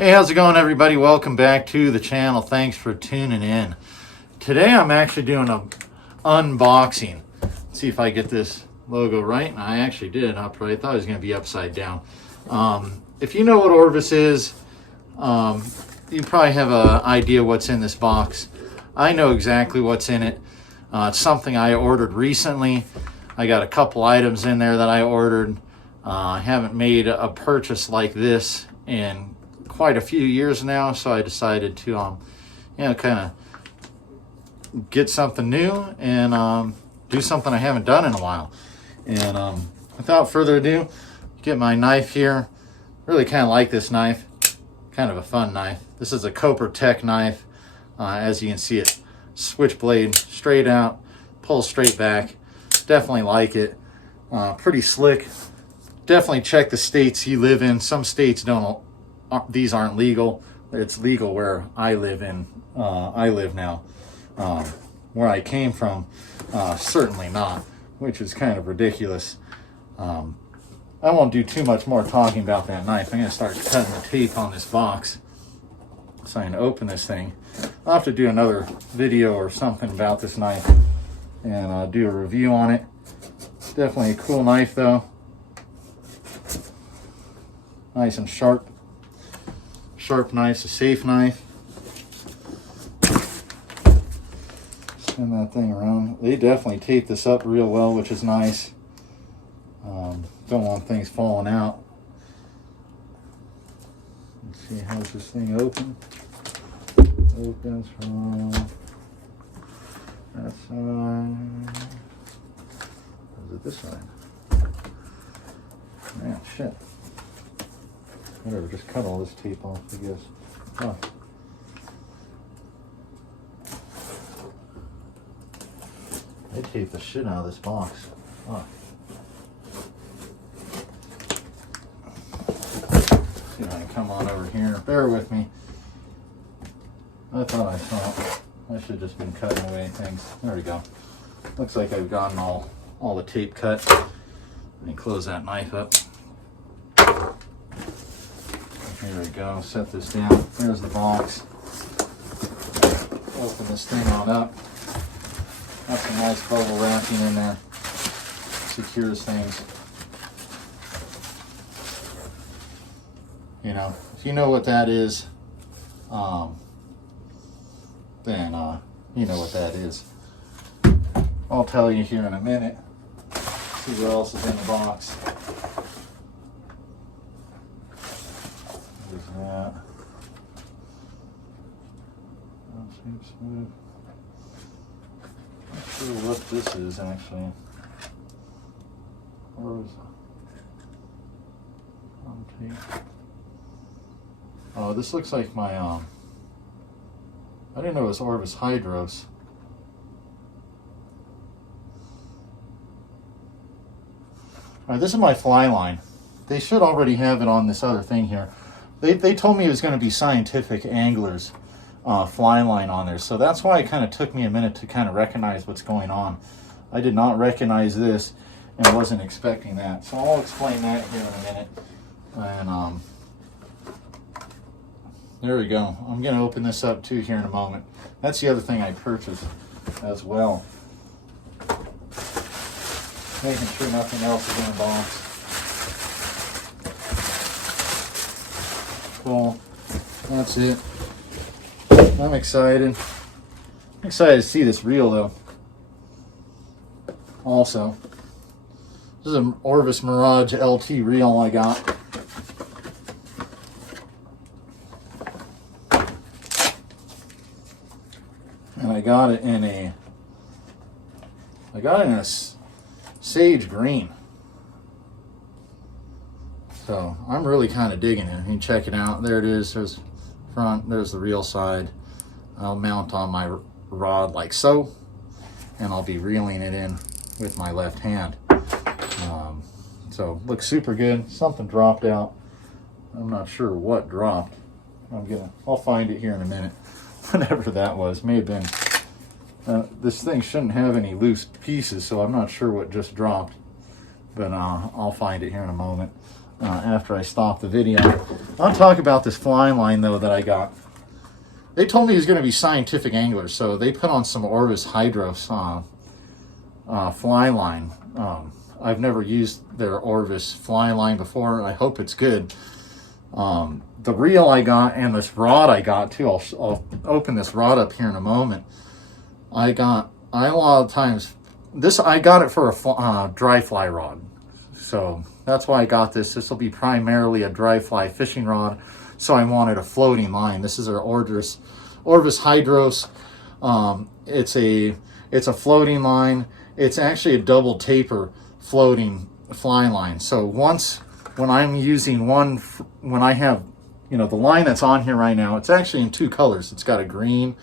Hey, how's it going, everybody? Welcome back to the channel. Thanks for tuning in. Today I'm actually doing an unboxing. Let's see if I get this logo right. And I actually did upright. I thought it was going to be upside down. If you know what Orvis is, you probably have an idea what's in this box. I know exactly what's in it. It's something I ordered recently. I got a couple items in there that I ordered. I haven't made a purchase like this in quite a few years now, so I decided to kind of get something new and do something I haven't done in a while. And without further ado, get my knife here. Really kind of like this knife, kind of a fun knife. This is a Copper Tech knife. As you can see, it switchblade straight out, pulls straight back. Definitely like it. Pretty slick. Definitely check the states you live in. Some states don't. These aren't legal. It's legal where I live in. I live now. Where I came from, certainly not, which is kind of ridiculous. I won't do too much more talking about that knife. I'm going to start cutting the tape on this box so I can open this thing. I'll have to do another video or something about this knife and do a review on it. Definitely a cool knife though. Nice and sharp. Sharp knife, a safe knife. Spin that thing around. They definitely tape this up real well, which is nice. Don't want things falling out. Let's see, how's this thing open? Opens from that side. Is it this side? Man, shit. Whatever, just cut all this tape off, I guess. Oh. They taped the shit out of this box. Oh. See if I can come on over here. Bear with me. I thought I saw it. I should have just been cutting away things. There we go. Looks like I've gotten all the tape cut. Let me close that knife up. Here we go, set this down. There's the box. Open this thing on up. Got some nice bubble wrapping in there. Secures things. You know, if you know what that is, then you know what that is. I'll tell you here in a minute. See what else is in the box. That. Not sure what this is actually. Orvis. Oh, this looks like my I didn't know it was Orvis Hydros. Alright, this is my fly line. They should already have it on this other thing here. They told me it was going to be Scientific Anglers fly line on there, so that's why it kind of took me a minute to kind of recognize what's going on. I did not recognize this and I wasn't expecting that, so I'll explain that here in a minute. And there we go. I'm going to open this up too here in a moment. That's the other thing I purchased as well. Making sure nothing else is in the box. Cool. That's it. I'm excited. I'm excited to see this reel though. Also, this is an Orvis Mirage LT reel I got. And I got it in a sage green. So I'm really kind of digging it. You can check it out. There it is. There's front. There's the reel side. I'll mount on my rod like so, and I'll be reeling it in with my left hand. So looks super good. Something dropped out. I'm not sure what dropped. I'll find it here in a minute. Whatever that was, may have been. This thing shouldn't have any loose pieces, so I'm not sure what just dropped. But I'll find it here in a moment. after I stop the video. I'll talk about this fly line though that I got. They told me it was going to be scientific anglers, so they put on some Orvis Hydros fly line. I've never used their Orvis fly line before. I hope it's good. The reel I got and this rod I got too, I'll open this rod up here in a moment. I a lot of times, I got it for a dry fly rod. So that's why I got this. This will be primarily a dry fly fishing rod. So I wanted a floating line. This is our Orvis Hydros. It's a floating line. It's actually a double taper floating fly line. So when I'm using when I have, the line that's on here right now, it's actually in two colors. It's got a green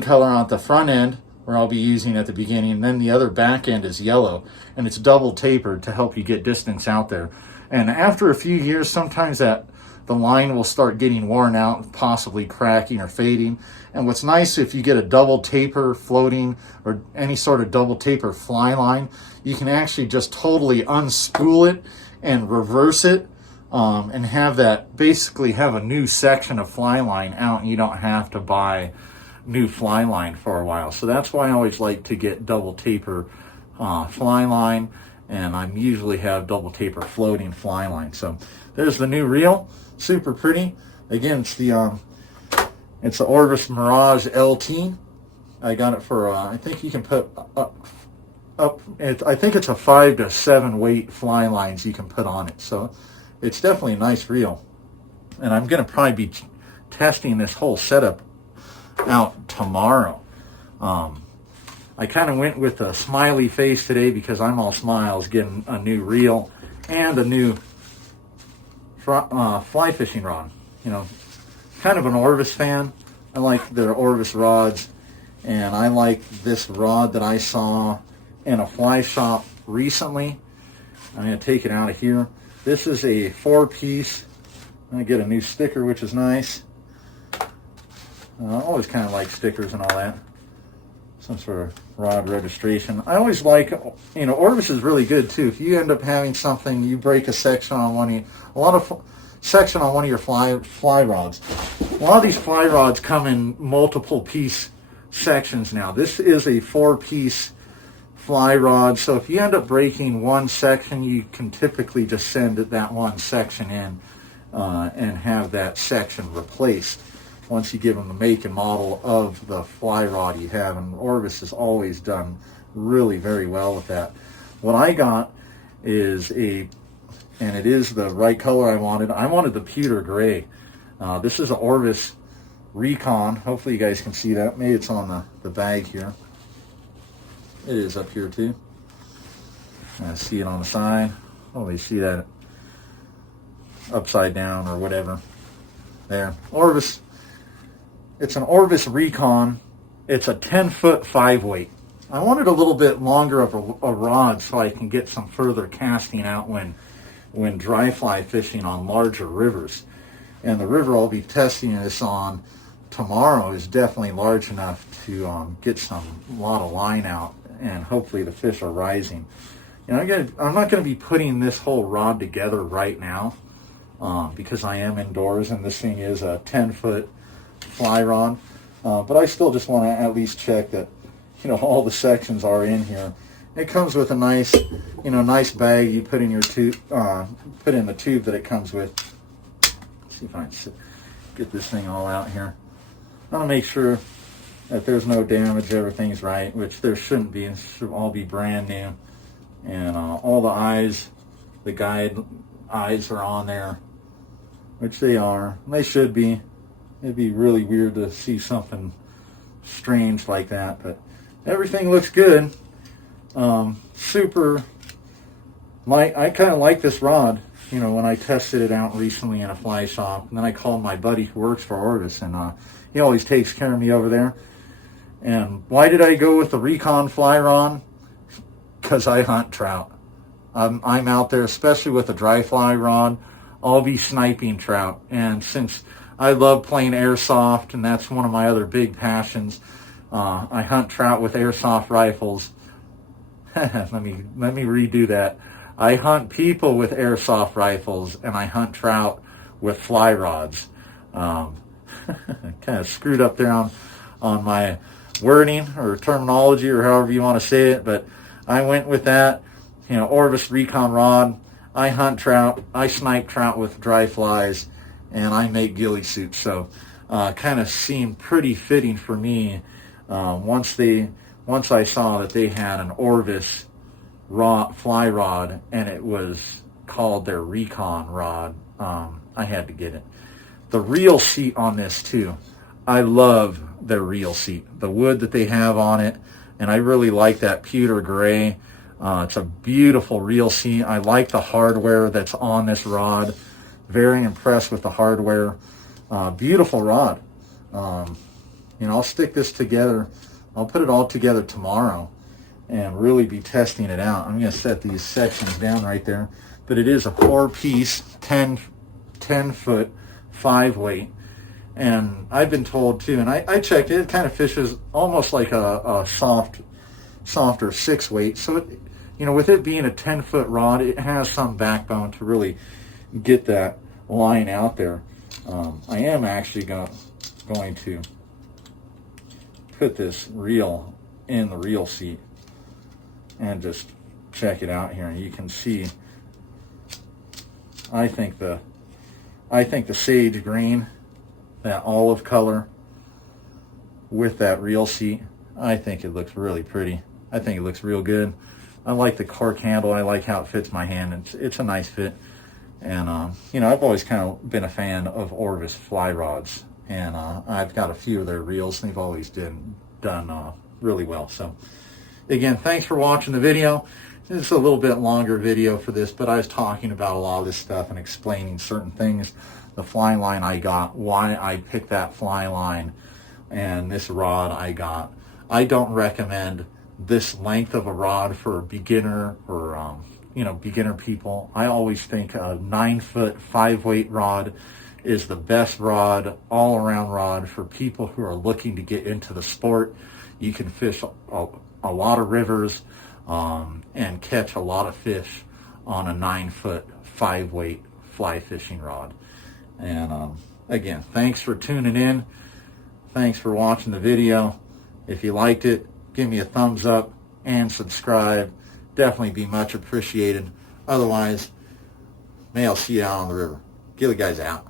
color on the front end where I'll be using at the beginning, and then the other back end is yellow, and it's double tapered to help you get distance out there. And after a few years, sometimes the line will start getting worn out, possibly cracking or fading. And what's nice, if you get a double taper floating or any sort of double taper fly line, you can actually just totally unspool it and reverse it, and basically have a new section of fly line out, and you don't have to buy new fly line for a while. So that's why I always like to get double taper fly line, and I usually have double taper floating fly line. So there's the new reel, super pretty. Again, it's the Orvis Mirage LT. I got it for I think you can put I think it's a 5 to 7 weight fly lines you can put on it. So it's definitely a nice reel, and I'm gonna probably be testing this whole setup out tomorrow. I kind of went with a smiley face today because I'm all smiles getting a new reel and a new fly fishing rod. Kind of an Orvis fan. I like their Orvis rods, and I like this rod that I saw in a fly shop recently. I'm going to take it out of here. This is a 4-piece. I get a new sticker, which is nice. I always kind of like stickers and all that. Some sort of rod registration. I always like, Orvis is really good too. If you end up having something, you break a section on one of your fly rods. A lot of these fly rods come in multiple piece sections now. This is a 4-piece fly rod, so if you end up breaking one section, you can typically just send that one section in and have that section replaced once you give them the make and model of the fly rod you have. And Orvis has always done really very well with that. What I got is and it is the right color I wanted. I wanted the pewter gray. This is an Orvis Recon. Hopefully you guys can see that. Maybe it's on the bag here. It is up here too. I see it on the side. Oh, you see that upside down or whatever. There. Orvis. It's an Orvis Recon. It's a 10-foot 5-weight. I wanted a little bit longer of a rod so I can get some further casting out when dry fly fishing on larger rivers. And the river I'll be testing this on tomorrow is definitely large enough to get a lot of line out, and hopefully the fish are rising. I'm not going to be putting this whole rod together right now because I am indoors, and this thing is a 10-foot fly rod. But I still just want to at least check that all the sections are in here. It comes with a nice nice bag you put in your tube, put in the tube that it comes with. Let's see if I can get this thing all out here. I want to make sure that there's no damage, everything's right, which there shouldn't be. It should all be brand new. And all the guide eyes are on there, which they are. They should be. It'd be really weird to see something strange like that, but everything looks good. Super light. I kind of like this rod, when I tested it out recently in a fly shop, and then I called my buddy who works for Orvis, and he always takes care of me over there. And why did I go with the Recon fly rod? Because I hunt trout. I'm out there, especially with a dry fly rod, I'll be sniping trout. And since I love playing airsoft, and that's one of my other big passions, I hunt trout with airsoft rifles. let me redo that. I hunt people with airsoft rifles, and I hunt trout with fly rods. Kind of screwed up there on my wording or terminology or however you want to say it, but I went with that. You know, Orvis Recon rod. I hunt trout. I snipe trout with dry flies, and I make ghillie suits. So kind of seemed pretty fitting for me once I saw that they had an Orvis fly rod, and it was called their Recon rod. I had to get it. The reel seat on this too. I love their reel seat. The wood that they have on it, and I really like that pewter gray. It's a beautiful reel seat. I like the hardware that's on this rod. Very impressed with the hardware. Beautiful rod. You know, I'll stick this together. I'll put it all together tomorrow and really be testing it out. I'm going to set these sections down right there. But it is a 4-piece, 10 foot, 5-weight. And I've been told too, and I checked it, it kind of fishes almost like a softer 6-weight. So, you know, with it being a 10-foot rod, it has some backbone to really get that line out there. I am actually going to put this reel in the reel seat and just check it out here. And you can see, I think the sage green, that olive color with that reel seat, I think it looks really pretty. I think it looks real good. I like the cork handle. I like how it fits my hand. It's a nice fit. And, you know, I've always kind of been a fan of Orvis fly rods. And I've got a few of their reels, and they've always done really well. So, again, thanks for watching the video. It's a little bit longer video for this, but I was talking about a lot of this stuff and explaining certain things. The fly line I got, why I picked that fly line, and this rod I got. I don't recommend this length of a rod for a beginner or you know, beginner people. I always think a 9-foot 5-weight rod is the best rod, all around rod for people who are looking to get into the sport. You can fish a lot of rivers and catch a lot of fish on a 9-foot 5-weight fly fishing rod. And again, thanks for tuning in. Thanks for watching the video. If you liked it, give me a thumbs up and subscribe. Definitely be much appreciated. Otherwise, may I'll see you out on the river. Ghillie guys out.